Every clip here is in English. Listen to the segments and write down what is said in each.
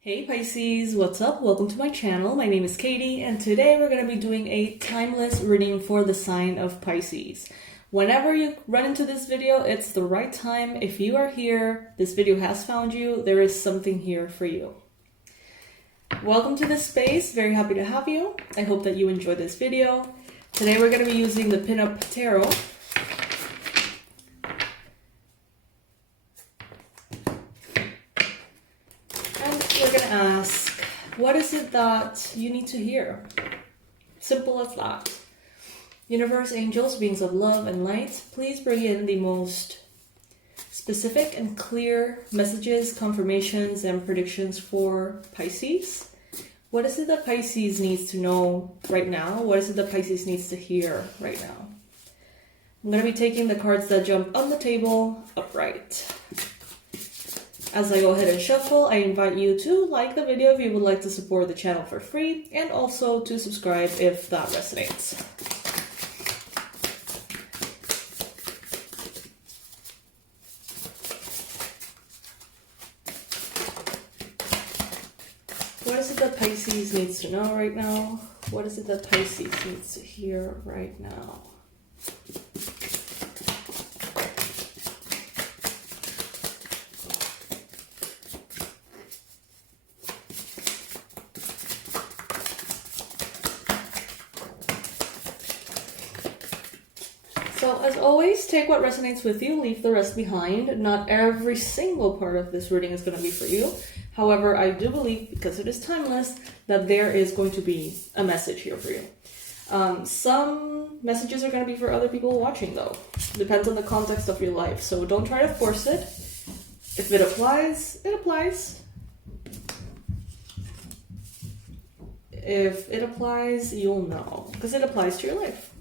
Hey Pisces, what's up? Welcome to my channel. My name is Katie and today we're going to be doing a timeless reading for the sign of Pisces. Whenever you run into this video, it's the right time. If you are here, this video has found you, there is something here for you. Welcome to this space, very happy to have you. I hope that you enjoyed this video. Today we're going to be using the Pinup Tarot. We're going to ask, what is it that you need to hear? Simple as that. Universe, angels, beings of love and light, please bring in the most specific and clear messages, confirmations, and predictions for Pisces. What is it that Pisces needs to know right now? What is it that Pisces needs to hear right now? I'm going to be taking the cards that jump on the table upright. As I go ahead and shuffle, I invite you to like the video if you would like to support the channel for free, and also to subscribe if that resonates. What is it that Pisces needs to know right now? What is it that Pisces needs to hear right now? So as always, take what resonates with you, leave the rest behind. Not every single part of this reading is going to be for you. However, I do believe, because it is timeless, that there is going to be a message here for you. Some messages are going to be for other people watching though. Depends on the context of your life. So don't try to force it. If it applies, it applies. If it applies, you'll know, because it applies to your life.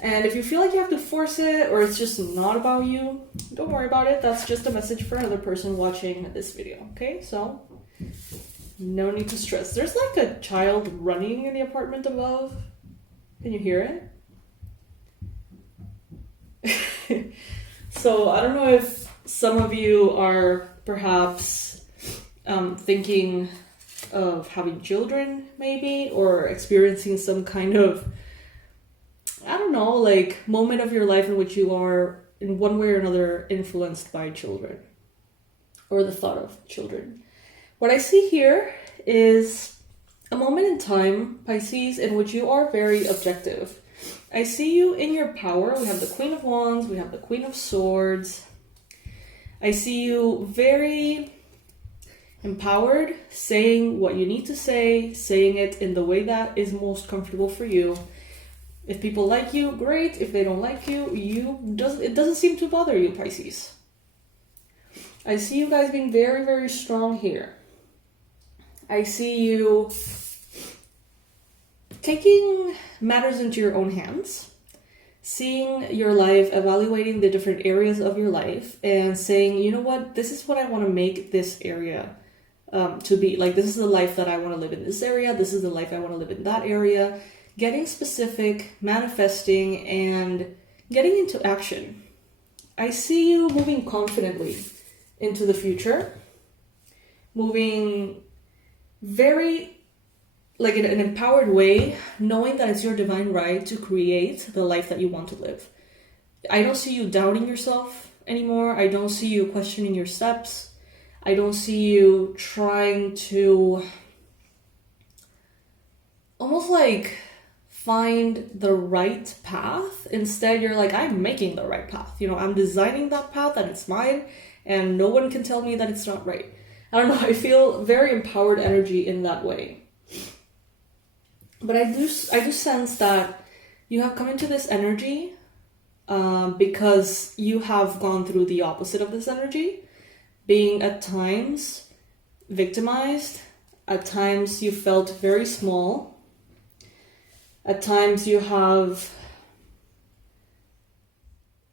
And if you feel like you have to force it, or it's just not about you, don't worry about it. That's just a message for another person watching this video, okay? So, no need to stress. There's like a child running in the apartment above. Can you hear it? So, I don't know if some of you are perhaps thinking of having children, maybe, or experiencing some kind of, I don't know, like moment of your life in which you are in one way or another influenced by children or the thought of children. What I see here is a moment in time, Pisces, in which you are very objective. I see you in your power. We have the Queen of Wands, we have the Queen of Swords. I see you very empowered, saying what you need to say, saying it in the way that is most comfortable for you. If people like you, great. If they don't like you, it doesn't seem to bother you, Pisces. I see you guys being very, very strong here. I see you taking matters into your own hands, seeing your life, evaluating the different areas of your life, and saying, you know what, this is what I want to make this area to be. Like, this is the life that I want to live in this area. This is the life I want to live in that area. Getting specific, manifesting, and getting into action. I see you moving confidently into the future, moving very, like in an empowered way, knowing that it's your divine right to create the life that you want to live. I don't see you doubting yourself anymore. I don't see you questioning your steps. I don't see you trying to almost like find the right path. Instead, you're like, I'm making the right path. You know, I'm designing that path and it's mine, and no one can tell me that it's not right. I don't know, I feel very empowered energy in that way. But I do sense that you have come into this energy because you have gone through the opposite of this energy, being at times victimized, at times you felt very small. At times you have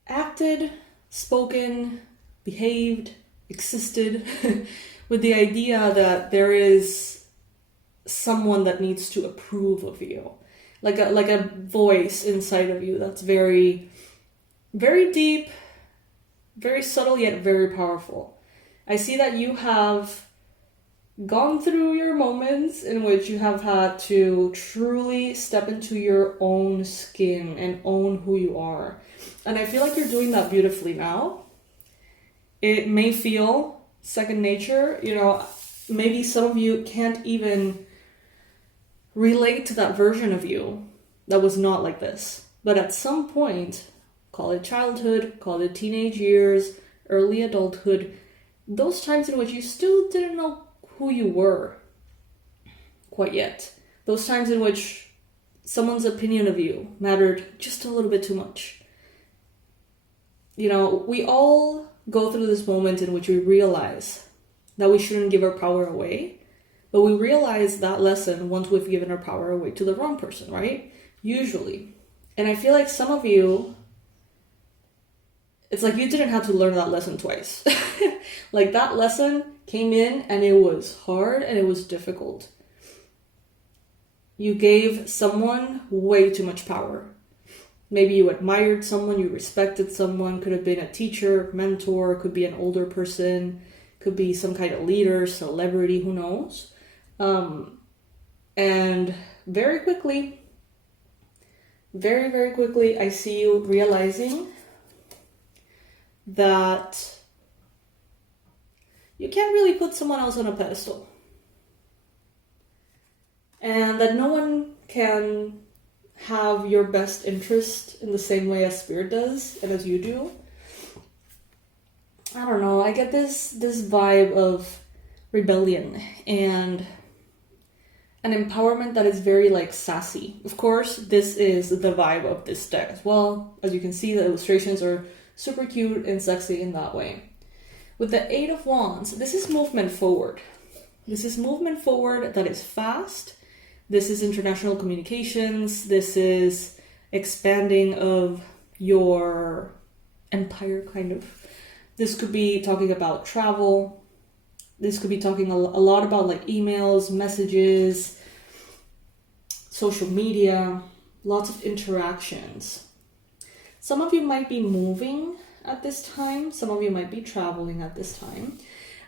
acted, spoken, behaved, existed with the idea that there is someone that needs to approve of you. Like a voice inside of you that's very, very deep, very subtle yet very powerful. I see that you have gone through your moments in which you have had to truly step into your own skin and own who you are. And I feel like you're doing that beautifully now. It may feel second nature, maybe some of you can't even relate to that version of you that was not like this. But at some point, call it childhood, call it teenage years, early adulthood, those times in which you still didn't know who you were quite yet. Those times in which someone's opinion of you mattered just a little bit too much. We all go through this moment in which we realize that we shouldn't give our power away, but we realize that lesson once we've given our power away to the wrong person, right? Usually. And I feel like some of you, it's like you didn't have to learn that lesson twice. Like that lesson came in and it was hard and it was difficult. You gave someone way too much power. Maybe you admired someone, you respected someone, could have been a teacher, mentor, could be an older person, could be some kind of leader, celebrity, who knows. And very quickly, I see you realizing that you can't really put someone else on a pedestal. And that no one can have your best interest in the same way as Spirit does and as you do. I don't know, I get this vibe of rebellion and an empowerment that is very sassy. Of course, this is the vibe of this deck as well. As you can see, the illustrations are super cute and sexy in that way. With the Eight of Wands, this is movement forward. This is movement forward that is fast. This is international communications. This is expanding of your empire, kind of. This could be talking about travel. This could be talking a lot about emails, messages, social media, lots of interactions. Some of you might be moving at this time. Some of you might be traveling at this time.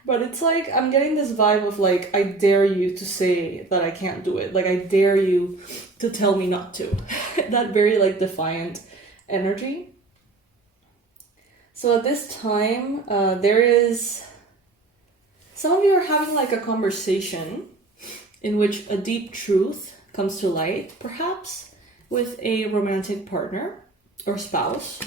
But it's I'm getting this vibe of I dare you to say that I can't do it. I dare you to tell me not to. That very defiant energy. So at this time, there is... Some of you are having a conversation in which a deep truth comes to light, perhaps with a romantic partner or spouse.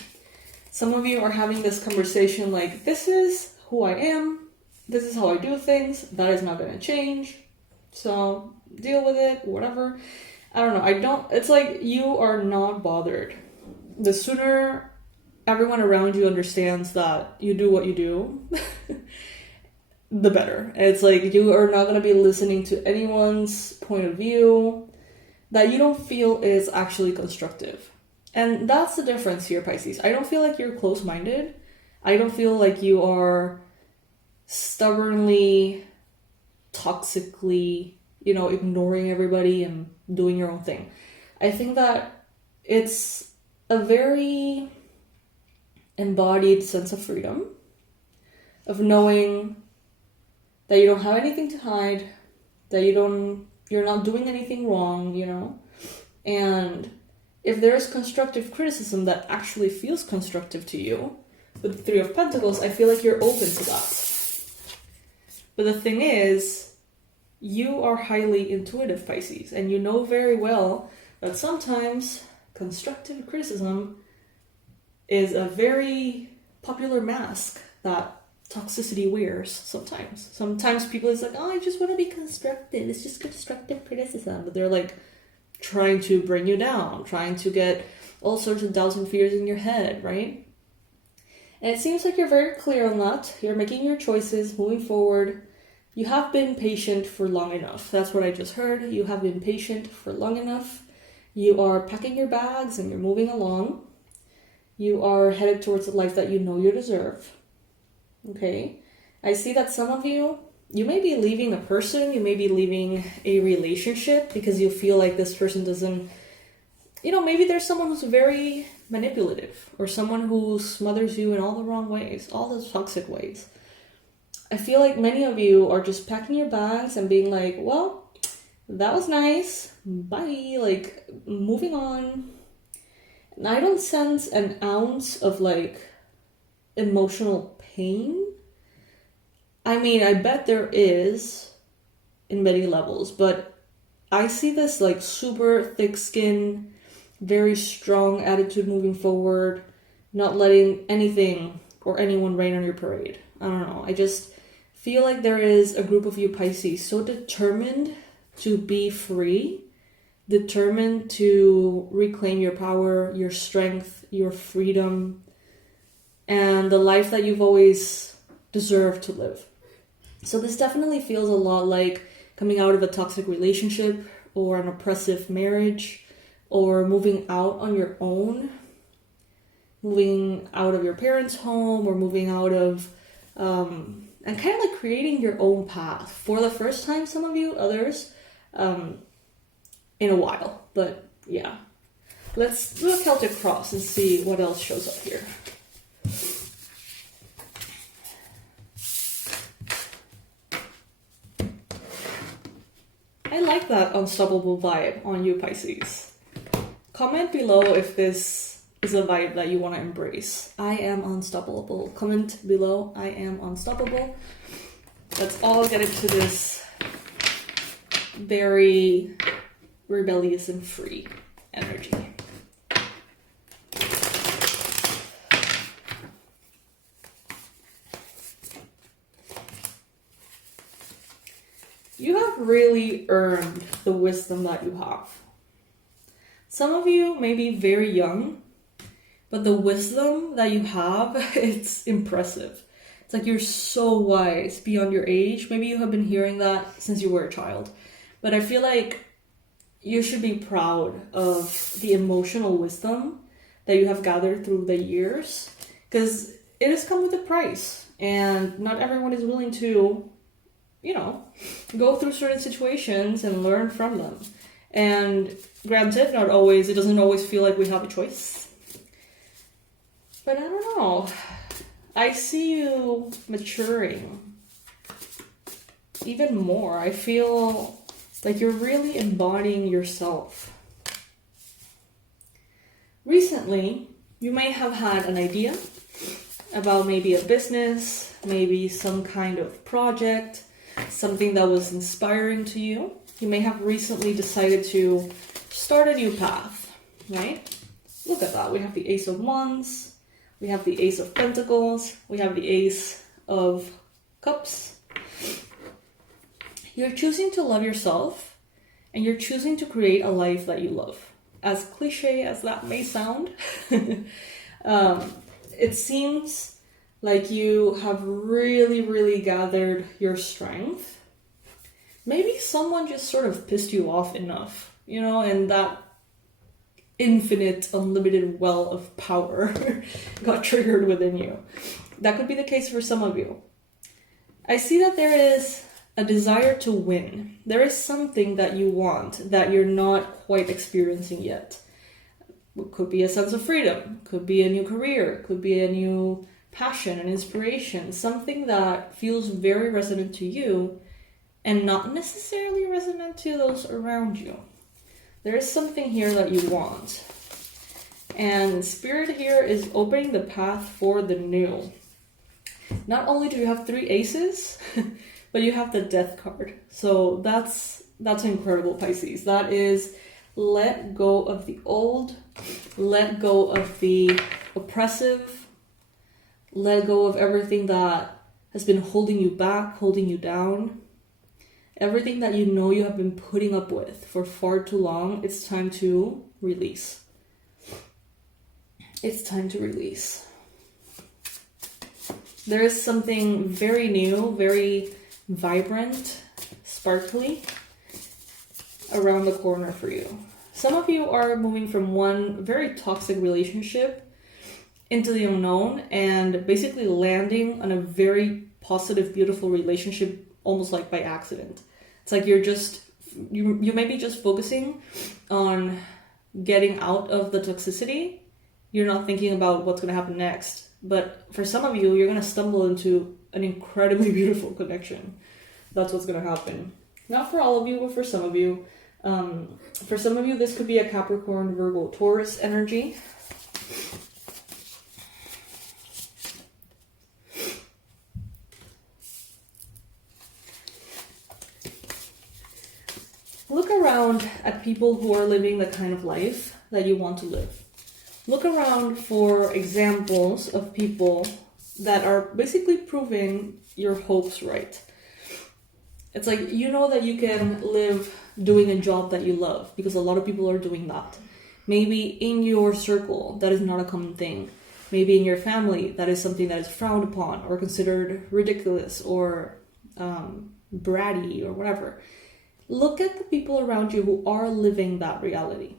Some of you are having this conversation this is who I am, this is how I do things, that is not going to change, so deal with it, whatever. I don't know, it's you are not bothered. The sooner everyone around you understands that you do what you do, the better. It's you are not going to be listening to anyone's point of view that you don't feel is actually constructive. And that's the difference here, Pisces. I don't feel like you're close-minded. I don't feel like you are stubbornly, toxically, ignoring everybody and doing your own thing. I think that it's a very embodied sense of freedom, of knowing that you don't have anything to hide, that you're not doing anything wrong, and if there is constructive criticism that actually feels constructive to you, with the Three of Pentacles, I feel like you're open to that. But the thing is, you are highly intuitive, Pisces, and you know very well that sometimes constructive criticism is a very popular mask that toxicity wears sometimes. Sometimes people is I just want to be constructive. It's just constructive criticism. But they're trying to bring you down, trying to get all sorts of doubts and fears in your head, right? And it seems like you're very clear on that. You're making your choices, moving forward. You have been patient for long enough. That's what I just heard. You have been patient for long enough. You are packing your bags and you're moving along. You are headed towards the life that you know you deserve. Okay? I see that some of you may be leaving a person, you may be leaving a relationship because you feel like this person doesn't... maybe there's someone who's very manipulative or someone who smothers you in all the wrong ways, all those toxic ways. I feel like many of you are just packing your bags and being like, well, that was nice, bye, like moving on. And I don't sense an ounce of like emotional pain. I mean, I bet there is in many levels, but I see this like super thick skin, very strong attitude moving forward, not letting anything or anyone rain on your parade. I don't know. I just feel like there is a group of you Pisces so determined to be free, determined to reclaim your power, your strength, your freedom, and the life that you've always deserved to live. So this definitely feels a lot like coming out of a toxic relationship or an oppressive marriage, or moving out on your own, moving out of your parents' home, or moving out of, and kind of like creating your own path for the first time, some of you, others, in a while. But yeah, let's do a Celtic cross and see what else shows up here. I like that unstoppable vibe on you, Pisces. Comment below if this is a vibe that you want to embrace. I am unstoppable. Comment below, I am unstoppable. Let's all get into this very rebellious and free energy. You have really earned the wisdom that you have. Some of you may be very young, but the wisdom that you have, it's impressive. It's like you're so wise beyond your age. Maybe you have been hearing that since you were a child. But I feel like you should be proud of the emotional wisdom that you have gathered through the years, because it has come with a price, and not everyone is willing to, you know, go through certain situations and learn from them. And granted, not always, it doesn't always feel like we have a choice. But I don't know. I see you maturing even more. I feel like you're really embodying yourself. Recently, you may have had an idea about maybe a business, maybe some kind of project, something that was inspiring to you. You may have recently decided to start a new path, right? Look at that. We have the Ace of Wands, we have the Ace of Pentacles, we have the Ace of Cups. You're choosing to love yourself, and you're choosing to create a life that you love. As cliche as that may sound, it seems like you have really, really gathered your strength. Maybe someone just sort of pissed you off enough, you know, and that infinite, unlimited well of power got triggered within you. That could be the case for some of you. I see that there is a desire to win. There is something that you want that you're not quite experiencing yet. It could be a sense of freedom, could be a new career, could be a new passion and inspiration, something that feels very resonant to you and not necessarily resonant to those around you. There is something here that you want. And Spirit here is opening the path for the new. Not only do you have 3 aces, but you have the Death card. So that's incredible, Pisces. That is, let go of the old, let go of the oppressive, let go of everything that has been holding you back, holding you down. Everything that you know you have been putting up with for far too long, it's time to release. It's time to release. There is something very new, very vibrant, sparkly around the corner for you. Some of you are moving from one very toxic relationship into the unknown and basically landing on a very positive, beautiful relationship almost like by accident. It's like you may be just focusing on getting out of the toxicity. You're not thinking about what's going to happen next. But for some of you, you're going to stumble into an incredibly beautiful connection. That's what's going to happen. Not for all of you, but for some of you. For some of you, this could be a Capricorn, Virgo, Taurus energy. Look around at people who are living the kind of life that you want to live. Look around for examples of people that are basically proving your hopes right. It's like, you know that you can live doing a job that you love, because a lot of people are doing that. Maybe in your circle, that is not a common thing. Maybe in your family, that is something that is frowned upon or considered ridiculous or bratty or whatever. Look at the people around you who are living that reality.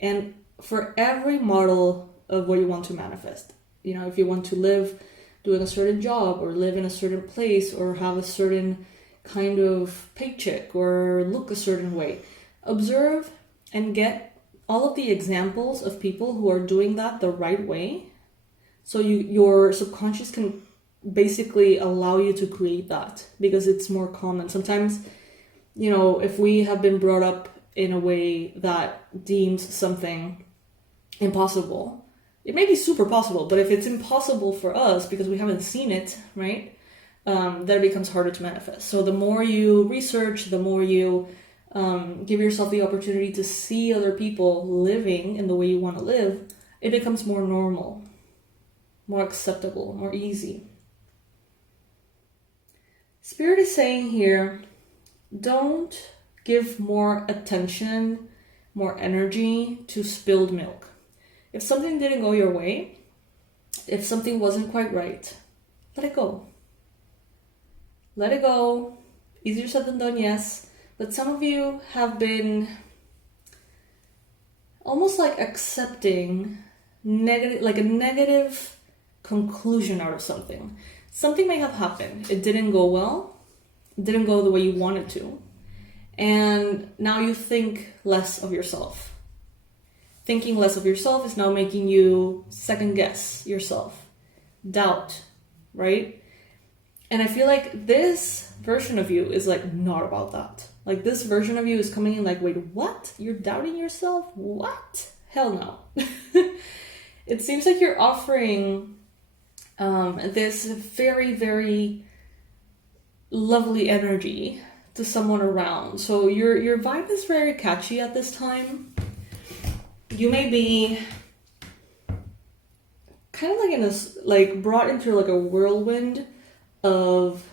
And for every model of what you want to manifest, you know, if you want to live doing a certain job or live in a certain place or have a certain kind of paycheck or look a certain way, observe and get all of the examples of people who are doing that the right way. So your subconscious can basically allow you to create that, because it's more common. Sometimes, you know, if we have been brought up in a way that deems something impossible, it may be super possible, but if it's impossible for us because we haven't seen it, right, then it becomes harder to manifest. So the more you research, the more you give yourself the opportunity to see other people living in the way you want to live, it becomes more normal, more acceptable, more easy. Spirit is saying here, don't give more attention, more energy to spilled milk. If something didn't go your way, if something wasn't quite right, let it go. Let it go. Easier said than done, yes. But some of you have been almost like accepting negative, like a negative conclusion out of something. Something may have happened. It didn't go well. It didn't go the way you wanted to. And now you think less of yourself. Thinking less of yourself is now making you second guess yourself. Doubt, right? And I feel like this version of you is like not about that. Like this version of you is coming in like, wait, what? You're doubting yourself? What? Hell no. It seems like you're offering this very, very lovely energy to someone around. So your vibe is very catchy at this time. You may be kind of like in this, like brought into like a whirlwind of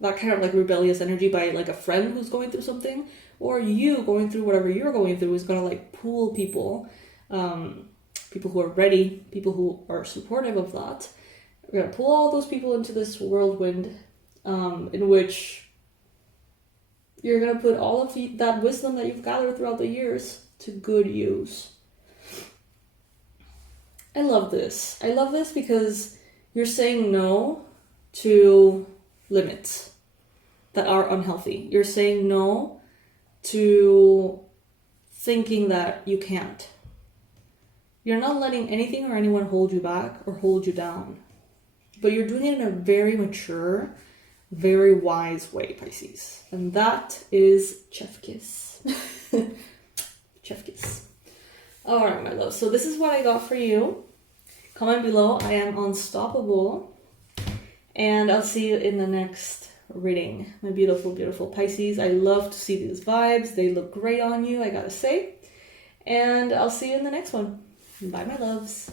that kind of like rebellious energy by like a friend who's going through something, or you going through whatever you're going through is going to like pull people, people who are ready, people who are supportive of that. We're going to pull all those people into this whirlwind in which you're going to put all of that wisdom that you've gathered throughout the years to good use. I love this. I love this because you're saying no to limits that are unhealthy. You're saying no to thinking that you can't. You're not letting anything or anyone hold you back or hold you down. But you're doing it in a very mature, very wise way, Pisces. And that is chef kiss. Chef kiss. All right, my love. So this is what I got for you. Comment below. I am unstoppable. And I'll see you in the next reading. My beautiful, beautiful Pisces. I love to see these vibes. They look great on you, I gotta say. And I'll see you in the next one. Bye, my loves.